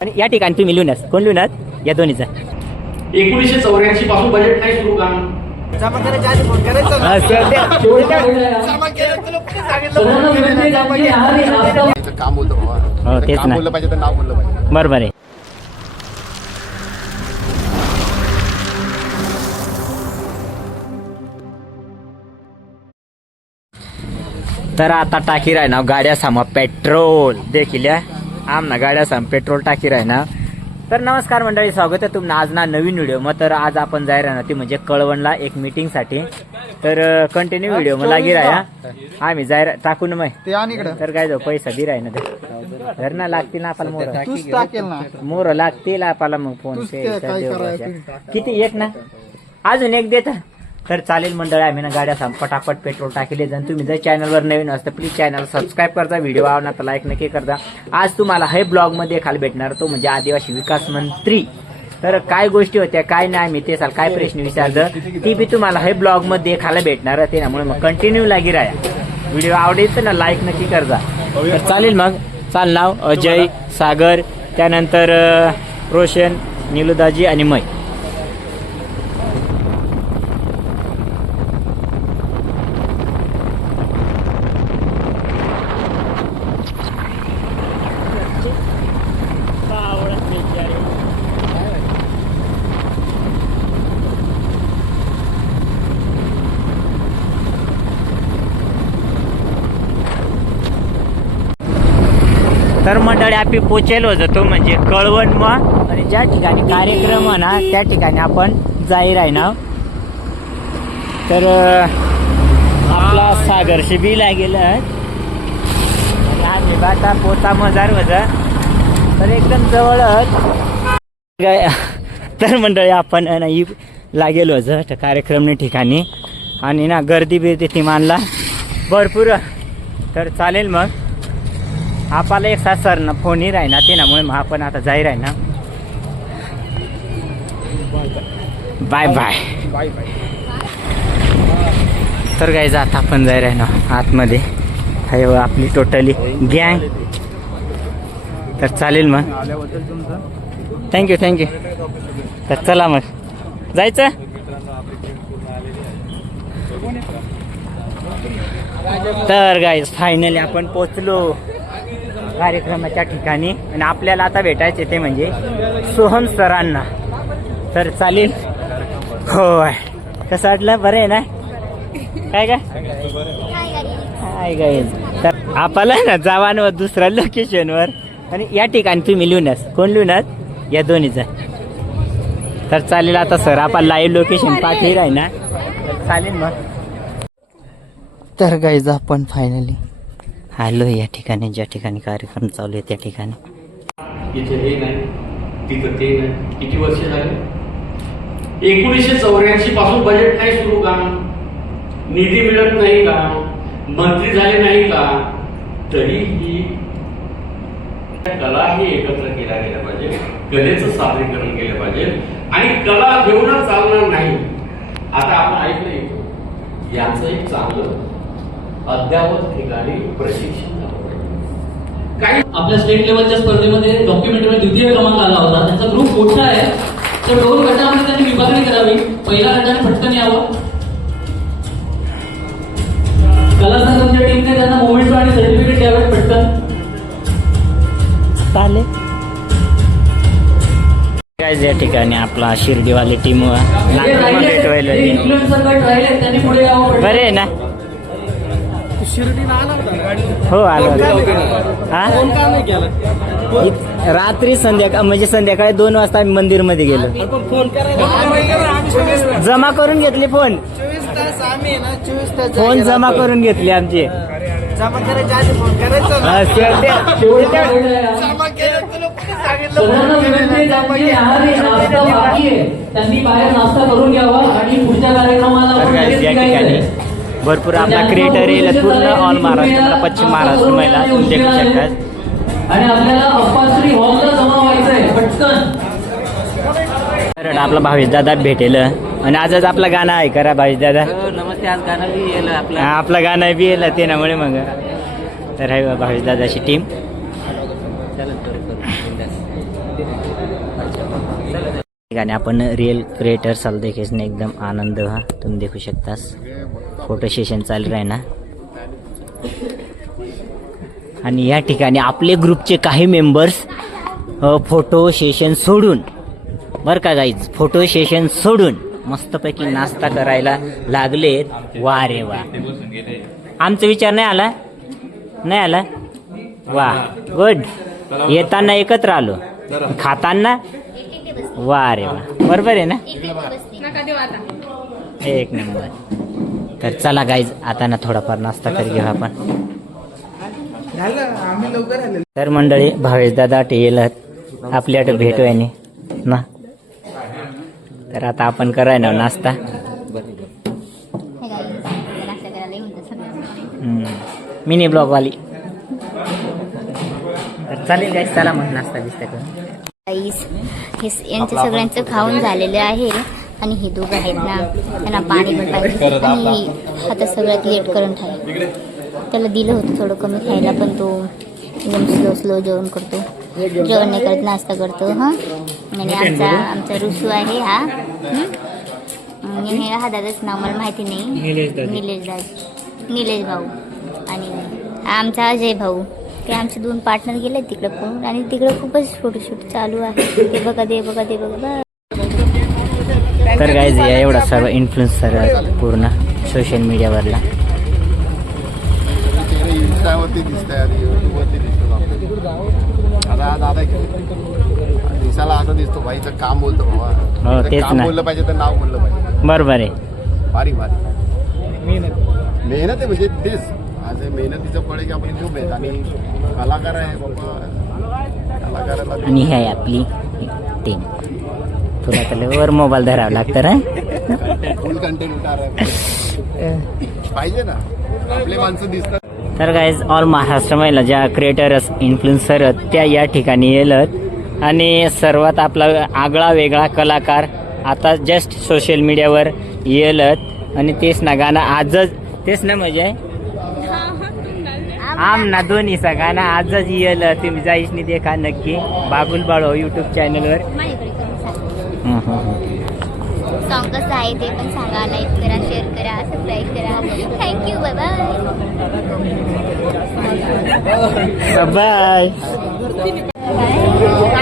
आणि या ठिकाणी तुम्ही लिहूनच कोण लिहूनच या दोन्हीचा 1984 पासून बजेट नाही सुरू का? जमा करायच्या आधी फोन करायचा ना. जमा केलं तुला कुठे सांगितलं फोन करायला? जमा केलं. काम बोलतो बाबा. हो तेच काम ना बोललं पाहिजे तर नाव बोललं पाहिजे. बरोबर आहे. तर आता टाकी राही ना गाड्या सामा पेट्रोल देखील आमना गाड्या साम पेट्रोल टाकी राही ना. तर नमस्कार मंडळी, स्वागत आहे तुमनं आज ना नवीन व्हिडिओ. मग तर आज आपण जाय राहणार ती म्हणजे कळवणला एक मीटिंग साठी. तर कंटिन्यू व्हिडिओ मग लागी राहा आम्ही जाय टाकून मग ते आणि इकडं तर काय जाऊ पैसा दि राही ना घर ना लागतील ना आपल्याला मोर तूच टाकेल ना. मोर लागतील आपल्याला मग फोन तूच पे ते काय करायचं ते टाक. किती एक ना अजून एक देता तर चालेल मंडळ. आम्ही ना गाड्या पटापट पेट्रोल टाकले जण. तुम्ही जर चॅनलवर नवीन असतं प्लीज चॅनल सबस्क्राईब करता, व्हिडिओ आवडला तर लाईक नक्की करता. आज तुम्हाला हे ब्लॉग मध्ये खाली भेटणार तो म्हणजे आदिवासी विकास मंत्री. तर काय गोष्टी होत्या काय नाही आम्ही ते साल काय प्रश्न विचारलं ती बी तुम्हाला हे ब्लॉग मध्ये खायला भेटणार ते. त्यामुळे मग कंटिन्यू लागी राहा. व्हिडिओ आवडेल तर ना लाईक नक्की करता. तर चालेल मग. चाल नाव अजय, सागर, त्यानंतर रोशन, निलुदाजी आणि मै. तर मंडळी आपण पोचेलो होतो म्हणजे कळवण मग. आणि ज्या ठिकाणी कार्यक्रम आहे ना त्या ठिकाणी आपण जाई राही ना. तर आपला सागरशी बी लागेल आणि आम्ही बाता पोचा मजार वजा तर एकदम जवळच. तर मंडळी आपण नाही लागेलो होतं कार्यक्रम ठिकाणी आणि ना गर्दी बिर्दी ती मानला भरपूर. तर चालेल मग आपल्याला एक सर ना फोनही राही ना ते ना मुळे मग आपण आता जाई राही ना. Bye bye. तर काय जात आपण जाई राही ना आतमध्ये आहे आपली टोटली गँग. तर चालेल मग. Thank you thank you. तर चला मग जायचं. तर गाईज फायनली आपण पोचलो कार्यक्रमाच्या ठिकाणी आणि आपल्याला आता भेटायचे ते म्हणजे सोहम सरांना. तर चालेल. होय कसं वाटलं बरं आहे ना काय काय हाय गाईज. तर आपल्याला ना जावानं दुसऱ्या लोकेशनवर आणि या ठिकाणी तुम्ही लिहूनच कोण लिहूनच या दोन्हीचा. तर चालेल आता सर आपण लाईव्ह लोकेशन पाठी राही ना. तर चालेल मग. तर गाईज आपण फायनली आलो या ठिकाणी ज्या ठिकाणी कार्यक्रम चालू आहे त्या ठिकाणी. इथे हे नाही तिथं ते नाही. किती वर्ष झाले? 1984 पासून बजेट नाही सुरू का? निधी मिळत नाही का? मंत्री झाले नाही का? तरीही कला ही एकत्र केल्या गेल्या पाहिजे. कलेचं सादरीकरण केलं पाहिजे आणि कला घेऊनच चालणार नाही. आता आपण ऐकलं याचं एक चांगलं अद्यावत ठिकाणी प्रशिक्षण काही आपल्या स्टेट लेवलच्या स्पर्धेमध्ये डॉक्युमेंटरी द्वितीय क्रमांक आला होता. त्यांचा ग्रुप मोठा आहे तर 2 गटामध्ये त्यांनी विभागणी करावी. पहिल्या गटाने पटकन यावं. कला संघाच्या टीमने त्यांना मोमेंट आणि सर्टिफिकेट द्यावे पटकन. चालेल काय या ठिकाणी आपला शिर्डीवाली टीम इन्फ्लुएन्सर गट राहिले त्यांनी पुढे यावं. बरे आहे ना. शिर्डीला आला होता गाडी. हो आलो हा फोन का नाही केला? रात्री संध्याकाळ म्हणजे संध्याकाळी 2 वाजता आम्ही मंदिरमध्ये गेलो. पण फोन करायला आम्ही 24 तास जमा करून घेतले फोन. 24 तास आम्ही ना 24 तास फोन जमा करून घेतले आमचे. जमा करायच्या आधी फोन करायचा ना. हा, जमा केलं तुला कुठे सांगितलं सर्वांना फोन विनंती आहे, करायला? ज्यांची आहारी नाश्ता बाकी आहे त्यांनी बाहेर नाश्ता करून घ्यावा आणि पुढच्या कार्यक्रमाला तर आपण guys, लगेच या निघायचं ठिकाणी आहे. भरपूर आपला क्रिएटर येईल पूर्ण ऑल महाराष्ट्र पश्चिम महाराष्ट्र महिला तुम्ही देखू शकतात. आणि आपल्याला अप्पाश्री हॉलला जमा व्हायचं आहे पटकन. तर आपला भावेश दादा भेटेल आणि आजच आपला गाणं आहे करा भावेश दादा. नमस्ते. आज गाणं बी येलं आपलं. आपलं गाणं बी येईल त्यामुळे मग. तर आहे भावेश दादाची टीम. ठिकाणी आपण रियल क्रिएटर्सला देखील एकदम आनंद व्हा तुम्ही देखू शकतास फोटो सेशन चालू आहे ना. आणि या ठिकाणी आपले ग्रुपचे काही मेंबर्स फोटो सेशन सोडून बरं का गाईज फोटो सेशन सोडून मस्तपैकी नाश्ता करायला लागलेत. वा रे वा आमचा विचार नाही आला नाही आला वा गुड. येताना एकत्र आलो खाताना वा रे वा बरोबर आहे ना एक नंबर. तर चला गाईज आता ना थोडाफार नाश्ता करी घेऊ आपण. तर मंडळी भावेश दादा टेलत आपल्या भेटू आहे ना. तर आता आपण कराय ना नाश्ता. मिनी ब्लॉग वाली तर चालेल गाईज चला मग नाश्ता बिस्ता करून. हे यांचं सगळ्यांचं खाऊन झालेलं आहे आणि हे दोघं आहेत ना त्यांना पाणी पण पाहिजे आणि आता सगळ्यात लेट करून ठेवलं. त्याला दिलं होतं थोडं कमी खायला पण तो एकदम स्लो जेवण करतो जेवण नाही करत नाश्ता करतो. हां आणि आमचा रुसू आहे हा आणि हा दादाच नाव मला माहिती नाही निलेश भाऊ आणि आमचा अजय भाऊ ते आमचे 2 पार्टनर गेले तिकडे पण आणि तिकडे खूपच फोटोशूट चालू आहे. ते बघा ते बघा ते बघा. तर गाईज या एवढा सर्व इन्फ्लुएन्सर पूर्ण सोशल मीडियावरला इंस्टावरती दिसत आहे युट्यूबवरती दिसतो आपल्याला. आता दादा दिसायला असं दिसतो भाईचं काम बोलतो हो, बाबा तेच काम ना. बोललं पाहिजे तर नाव बोललं पाहिजे. बरोबर आहे. भारी मेहनत आहे म्हणजे तेच आज मेहनतीचं फळ आहे की आपली खूप आहेत आणि कलाकार आहे बाबा कलाकाराला. आणि ही आहे आपली टीम. तुला तर वर मोबाईल धरावा लागतं रे फुल कंटेंट उतार पाहिजे ना आपले माणसं दिसतात. तर गाईज ऑल महाराष्ट्र महिला ज्या क्रिएटर्स इन्फ्लुएन्सर त्या या ठिकाणी येलत आणि सर्वात आपला आगळा वेगळा कलाकार आता जस्ट सोशल मीडियावर येलत आणि तेच ना गाणं आजच तेच ना म्हणजे आम ना दोन्हीचा गाणं आजच येलं तुम्ही जाईस नाही देखा नक्की बाबुल बाळो यूट्यूब चॅनलवर. सॉन्ग कसं आहे ते पण सांगा लाईक करा शेअर करा सबस्क्राईब करा. Thank you bye bye.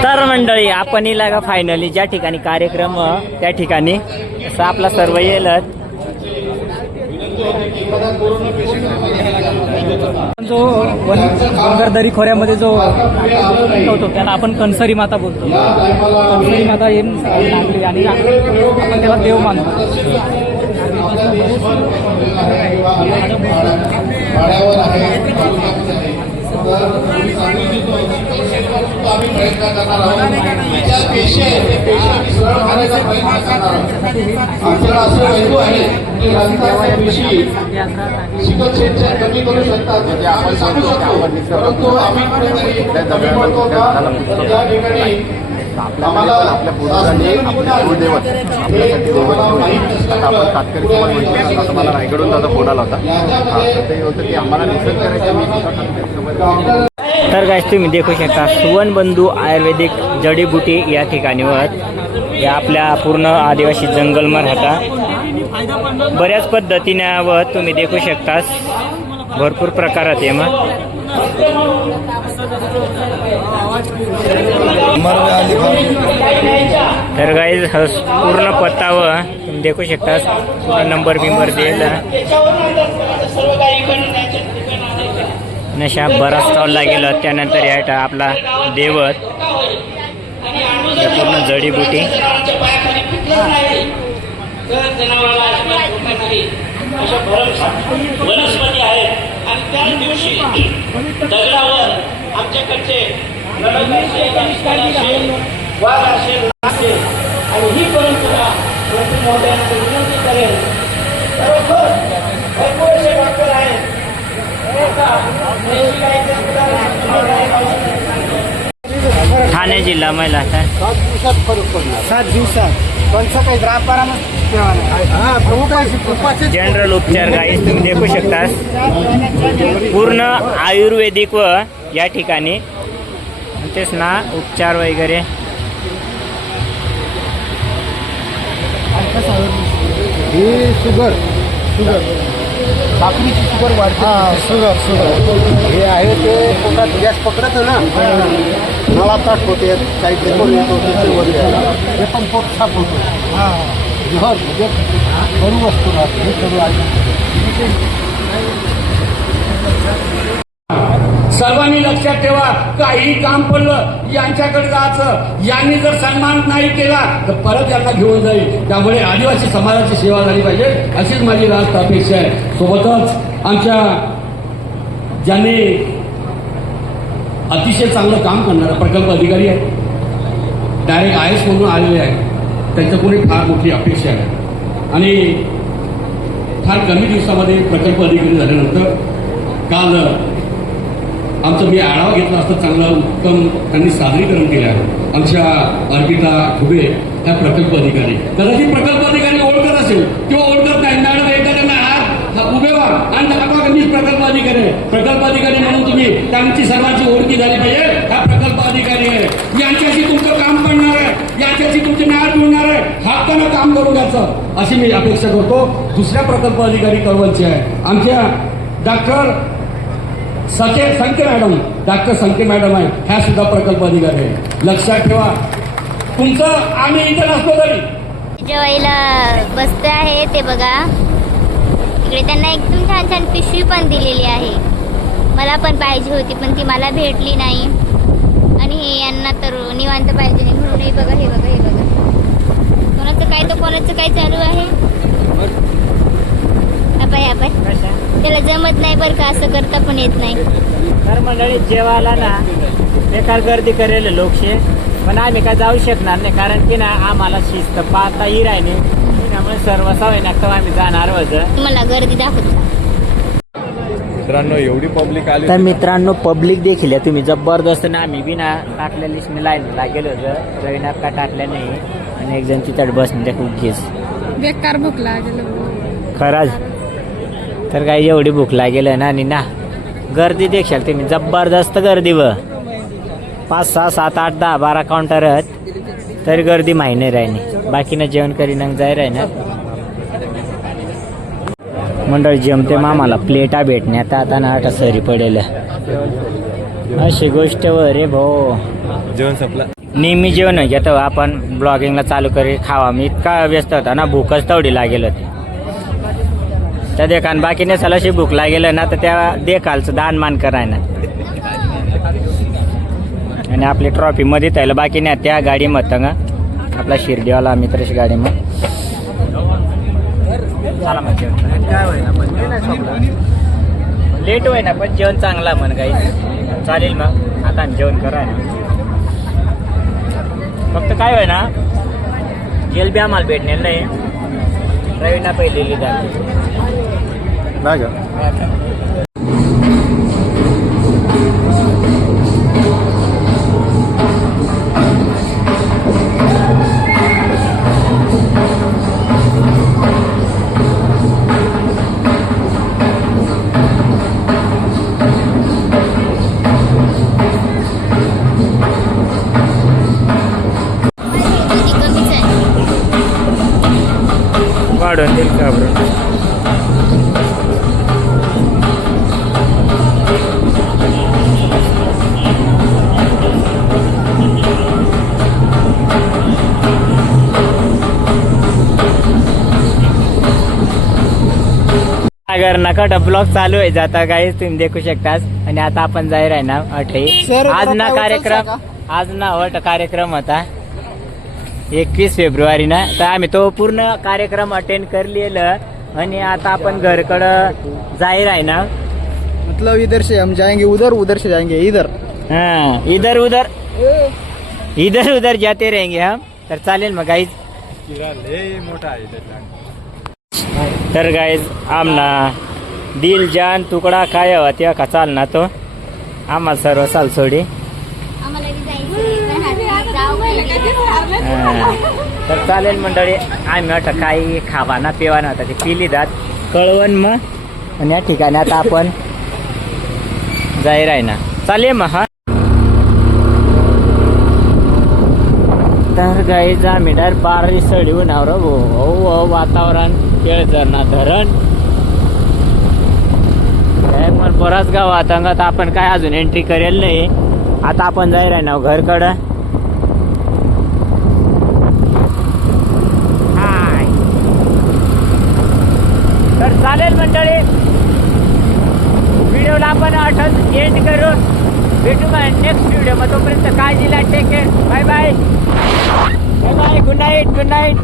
तर मंडळी आपण इलागा फायनली ज्या ठिकाणी कार्यक्रम त्या ठिकाणी असं आपला सर्व येलत जो वनगरदरी खोऱ्यामध्ये जो होतो त्याला आपण कणसरी माता बोलतो. कणसरी माता येऊन लागली आणि आपण त्याला देव मानतो. आपल्या पूर्वजांनी आपले कुलदैवत आपल्यासाठी दैवत आपण तात्कालिक म्हणतो. आता मला रायगडून दादा फोन आला होता ते होतं की आम्हाला निसर्ग करायचं. तर गाईस तुम्ही देखू शकता सुवनबंधू आयुर्वेदिक जडीबुटी या ठिकाणी या आपल्या पूर्ण आदिवासी जंगलमध्ये राहता बऱ्याच पद्धतीने व तुम्ही देखू शकता भरपूर प्रकारात आहे. मग तर गाईज पूर्ण पत्ता व तुम्ही देखू शकता पूर्ण नंबर बिंबर दिला नशा बराच स्टॉलला गेलं. त्यानंतर या आपला देवत पूर्ण जडीबुटी वनस्पती आहेत आणि त्या दिवशी दगडावर आमच्याकडचे वाघ असेल नाचे आणि ही परंपरा विनंती करेल. खरोखर भरपूर असे डॉक्टर आहेत. ठाणे जिल्हा महिला 7 दिवसात फरक पडला. 7 दिवसात कोणचं काही जनरल उपचार गाईस तुम्ही देखू शकता पूर्ण आयुर्वेदिक व या ठिकाणी तेच ना उपचार वगैरे ही शुगर साखरीची शुगर वाढते. शुगर हे आहे ते पोटात गॅस पकडतं ना, नळा ताट होते, काही पेपर येतो त्याचे वर द्यायला, हे पण पोट साफ होतो. जहर म्हणजे करू असतो ना, हे करू आहे. सर्वांनी लक्षात ठेवा, काही काम पडलं यांच्याकडे जायचं. यांनी जर सन्मान नाही केला तर परत यांना घेऊन जाईल. त्यामुळे आदिवासी समाजाची सेवा झाली पाहिजे, अशीच माझी रास्त अपेक्षा आहे. सोबतच आमच्या ज्यांनी अतिशय चांगलं काम करणारा प्रकल्प अधिकारी आहे, डायरेक्ट IAS म्हणून आलेले आहे, त्यांच्याकडून फार मोठी अपेक्षा आहे. आणि फार कमी दिवसामध्ये प्रकल्प अधिकारी झाल्यानंतर काल आमचं मी आढावा घेतला असता, चांगला उत्तम त्यांनी सादरीकरण केलं आहे. आमच्या अर्पिता खुबे ह्या प्रकल्प अधिकारी, कदाचित प्रकल्प अधिकारी ओळखत असेल किंवा ओळखत नाही, मॅडम एखाद्यांना हात उभे व्हा आणि दाखवा की मीच प्रकल्प अधिकारी आहे. प्रकल्प अधिकारी म्हणून तुम्ही त्यांची सर्वांची ओळखी झाली पाहिजे. हा प्रकल्प अधिकारी आहे, यांच्याशी तुमचं काम पडणार आहे, यांच्याशी तुमचे न्याय मिळणार आहे. हक्कानं काम करून घ्यायचं अशी मी अपेक्षा करतो. दुसऱ्या प्रकल्प अधिकारी कळवणचे आहे आमच्या डॉक्टर डॉक्टर संके मॅडम आहे, ह्या सुद्धा प्रकल्प अधिकारी आहे. लक्षात ठेवा, तुमचं आम्ही इथे नसतो तरी जेवायला बसते आहे ते बघा. इकडे त्यांना एकदम छान छान पिशवी पण दिलेली आहे. मला पण पाहिजे होती पण ती मला भेटली नाही. आणि हे यांना तर निवांत पाहिजे नाही म्हणून हे बघा, हे बघा, हे बघा, कोणाचं काय तर कोणाचं काय चालू आहे. त्याला जमत नाही बरं का, असं करता पण येत नाही. तर मंडळी जेवायला ना बेकार गर्दी करेल लोकशे, पण आम्ही काय जाऊ शकणार नाही, कारण की ना आम्हाला शिस्त पाहताही राहिली. त्यामुळे सर्व सवय ना आम्ही जाणार होतं. मला गर्दी दाखवतो. मित्रांनो एवढी पब्लिक आली. तर मित्रांनो पब्लिक देखील आहे. तुम्ही जबरदस्त ना, आम्ही बिना टाकल्या लिस्टने लाईनला गेलो होतं, रवीनाथ का टाकल्या नाही. आणि एक जण तिथं बसणे खूप घेस बेकार भूक लागेल खरंच. तर काही एवढी भूक लागेल ना, आणि ना गर्दी देखील तुम्ही जबरदस्त गर्दी व 5, 6, 7, 8, 10, 12 काउंटर आहेत, तरी गर्दी माहिती राहिली. बाकीनं जेवण करीन जाय राही ना मंडळ जमते मामाला प्लेटा भेटण्यात आता ना आता सरी पडेल अशी गोष्ट व रे भाऊ. जेवण संपला. नेहमी जेवण घेतो आपण ब्लॉगिंगला चालू करी खावा. मी इतका व्यस्त होता ना, भूकच तेवढी लागेल होती. त्या देखान बाकीने सलाशी भूक लागेल ना, तर त्या देखालचं दानमान कराय ना. आणि आपली ट्रॉफी मध्ये त्याला बाकी नाही त्या गाडी मत का आपला शिर्डीवाला मित्राची गाडी मग चला मग जेवण लेट होय ना, पण जेवण चांगला म्हण काही चालेल. मग आता जेवण करा. फक्त काय होय ना, जेल बी आम्हाला भेटणार नाही. रवीना पहिली लिहिली नाही का? वाढून देईल का बरं. अगर नका ब्लॉग चालू आहे जाता काही तुम्ही देखू शकताच. आणि आता आपण जाहीर आहे ना अठे आज ना कार्यक्रम, आज ना वट कार्यक्रम होता 21 फेब्रुवारी ना, तर आम्ही तो पूर्ण कार्यक्रम अटेंड करलेलं. आणि आता आपण घरकडं जाहीर आहे ना, मतलब इधर से हम जाएंगे उधर, उधर से जाएंगे इधर. हाँ इधर उधर इधर उधर जाते रहेंगे हम. तर चालेल मग गाईज. मोठा आहे. तर गाईज आमना दिल जान तुकडा काय हवा त्या का चाल ना तो आम्हाला सर्व साल सोडी. तर चालेल मंडळी, आम्ही वाटतं काही खावाना पिवाना होता ते पिली जात कळवण मग. आणि या ठिकाणी आता आपण जाहीर आहे ना चालेल मग. हा तर गाईज आम्ही डायरेक्ट बारावी सडीहून आवर हो वातावरण केळझरणा धरण पण बराच गाव अंगात आपण काय अजून एंट्री करेल नाही. आता आपण जाईल आहे ना घरकडं. हाय तर चालेल मंडळी, व्हिडिओला आपण आठवण एंड करू. भेटू का नेक्स्ट व्हिडिओ मग. तोपर्यंत काळजीला take care. Bye bye bye bye. Good night good night.